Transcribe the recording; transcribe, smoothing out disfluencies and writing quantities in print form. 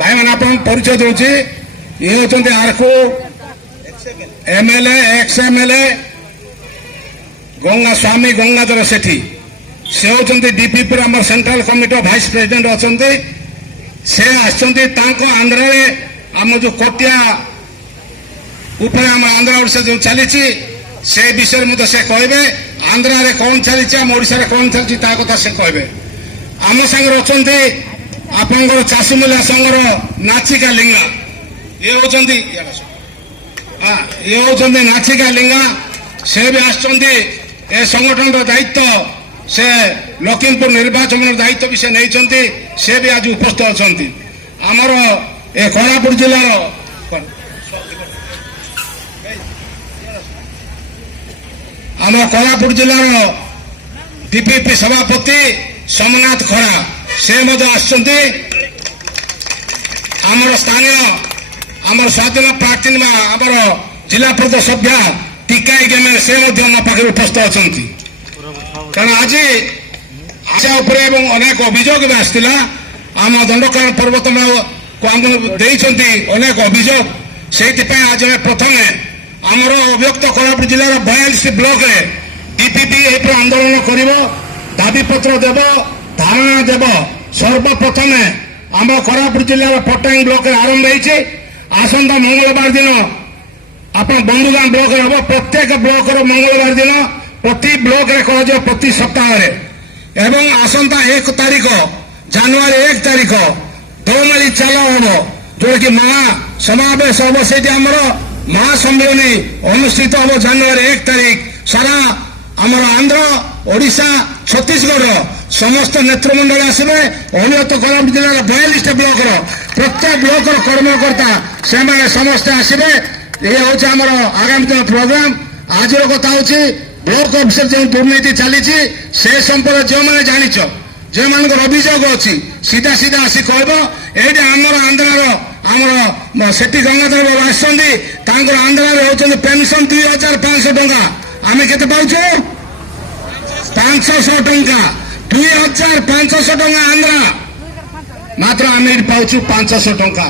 भाई मैंने आप परिचय दूसरी ये होती आरकू एमएलए एक्स एमएलए गंगा स्वामी गंगाधर सेठी से होती डीपीपी आम सेंट्रल कमिटी भाइस प्रेसिडेंट अच्छा से आंध्र आम जो कोटिया आम आंध्र ओडिशा जो चली से विषय में से कहे आंध्र रे कौन चली आम ओडिशा रे कौन चलती कथा से कहे आम सागर अच्छा आपंकर चाषी मूल्य संघर नाचिका लिंगा ये होती नाचिका लिंगा से भी आ संगठन दायित्व से लखीमपुर निर्वाचन दायित्व भी से नहीं से भी आज उपस्थित अच्छा आमर ए कोरापुट जिलार आम कोरापुट जिलार डीपीपी सभापति सोमनाथ खरा से आमर स्थानीय आमर स्वाधीन प्रार्थी आमर जिला परिषद सभ्य टीकाई गेमे से पाखे उपस्थित अच्छा कारण आज आशा अनेक अभियोग भी आसाला आम दंडकारण पर्वतमाला को आमको अनेक अभियोग से आज प्रथम आमर अभियुक्त कोरापुट जिलार 42 ब्लॉक डीपीपी आंदोलन कर दाबीपत्र देव धारणा देव सर्वप्रथम आम कोरापुट जिलार पट्टांग ब्लॉक आरंभ होती आसंता मंगलवार दिन आप बंधुगां ब्लॉक हम प्रत्येक ब्लॉक मंगलवार दिन प्रति ब्लॉक कर प्रति सप्ताह एवं आसंता 1 तारीख जनवरी 1 तारीख दौमाली चाल हम जोटा कि महा समावेश हम से महासम्मेलनी अनुष्ठित हम जनवरी 1 तारीख सारा आमर आंध्र ओडिशा छत्तीसगढ़ समस्त नेतृमंडल आसवे अभियुक्त कोरापुट जिलार 42 ब्लॉक प्रत्येक ब्लॉक कर्मकर्ता से समस्ते आसवे ये हूँ आमर आगामी दिन प्रोग्राम आज कथा हूँ ब्लॉक ऑफिसर जो दुर्नीति चली से संपर्क जो मैंने जाच जो मान अभियोग अच्छी सीधा सीधा आसी कह ये आमर आंध्र आमर सेठी गंगाधर बाबू आंध्र होती पेनसन 2500 टंका आम के पाचु 500 टंका 2500 टंका आंध्र मात्र आम पाचु 500 टंका